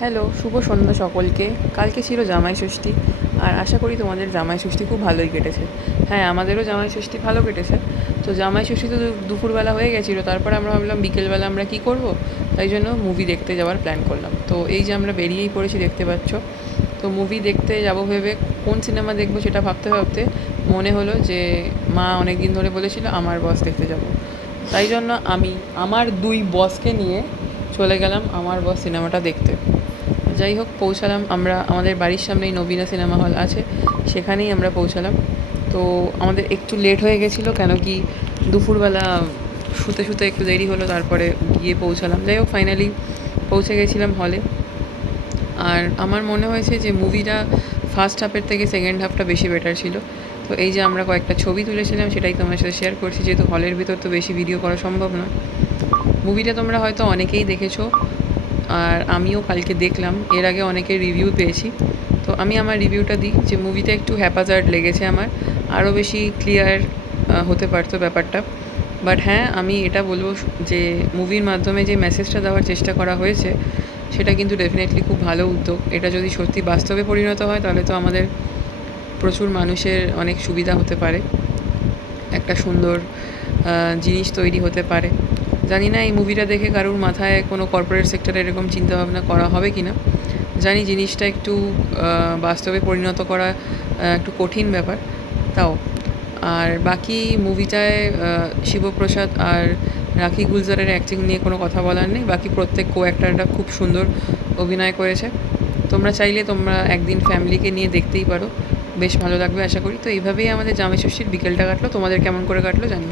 Hello, শুভ সন্ধ্যা সকলকে। কালকে ছিল জামাই ষষ্ঠী, আর আশা করি তোমাদের জামাই ষষ্ঠী খুব ভালোই কেটেছে। হ্যাঁ, আমাদেরও জামাই ষষ্ঠী ভালো কেটেছে। তো জামাই ষষ্ঠী তো দুপুরবেলা হয়ে গেছিলো, তারপরে আমরা ভাবলাম বিকেলবেলা আমরা কী করব, তাই জন্য মুভি দেখতে যাওয়ার প্ল্যান করলাম। তো এই যে আমরা বেরিয়েই পড়েছি, দেখতে পাচ্ছ। তো মুভি দেখতে যাব ভেবে কোন সিনেমা দেখবো সেটা ভাবতে ভাবতে মনে হলো যে মা অনেক দিন ধরে বলেছিল আমার বস দেখতে যাব। তাই জন্য আমি আমার দুই বসকে নিয়ে চলে গেলাম আমার বস সিনেমাটা দেখতে। যাই হোক, পৌঁছালাম আমরা আমাদের বাড়ির সামনেই নবীনা সিনেমা হল আছে, সেখানেই আমরা পৌঁছালাম। তো আমাদের একটু লেট হয়ে গেছিলো, কেন কি দুপুরবেলা শুতে শুতে একটু দেরি হলো, তারপরে গিয়ে পৌঁছালাম। যাই হোক, ফাইনালি পৌঁছে গেছিলাম হলে। আর আমার মনে হয়েছে যে মুভিটা ফার্স্ট হাফের থেকে সেকেন্ড হাফটা বেশি বেটার ছিল। তো এই যে আমরা কয়েকটা ছবি তুলেছিলাম, সেটাই তোমার সাথে শেয়ার করছি, যেহেতু হলের ভিতর তো বেশি ভিডিও করা সম্ভব নয়। মুভিটা তোমরা হয়তো অনেকেই দেখেছো, আর আমিও কালকে দেখলাম। এর আগে অনেকের রিভিউ পেয়েছি। তো আমি আমার রিভিউটা দিই যে মুভিটা একটু হ্যাপাজার্ড লেগেছে আমার, আরও বেশি ক্লিয়ার হতে পারতো ব্যাপারটা। বাট হ্যাঁ, আমি এটা বলবো যে মুভির মাধ্যমে যে মেসেজটা দেওয়ার চেষ্টা করা হয়েছে সেটা কিন্তু ডেফিনেটলি খুব ভালো উদ্যোগ। এটা যদি সত্যি বাস্তবে পরিণত হয় তাহলে তো আমাদের প্রচুর মানুষের অনেক সুবিধা হতে পারে, একটা সুন্দর জিনিস তৈরি হতে পারে। জানি না এই মুভিটা দেখে কারুর মাথায় কোনো কর্পোরেট সেক্টরে এরকম চিন্তাভাবনা করা হবে কি না। জানি জিনিসটা একটু বাস্তবে পরিণত করা একটু কঠিন ব্যাপার, তাও। আর বাকি মুভিটায় শিবপ্রসাদ আর রাখি গুলজারের অ্যাক্টিং নিয়ে কোনো কথা বলার নেই। বাকি প্রত্যেক কো অ্যাক্টাররা খুব সুন্দর অভিনয় করেছে। তোমরা চাইলে তোমরা একদিন ফ্যামিলিকে নিয়ে দেখতেই পারো, বেশ ভালো লাগবে আশা করি। তো এইভাবেই আমাদের জামাই ষষ্ঠীর বিকেলটা কাটলো। তোমাদের কেমন করে কাটলো জানি।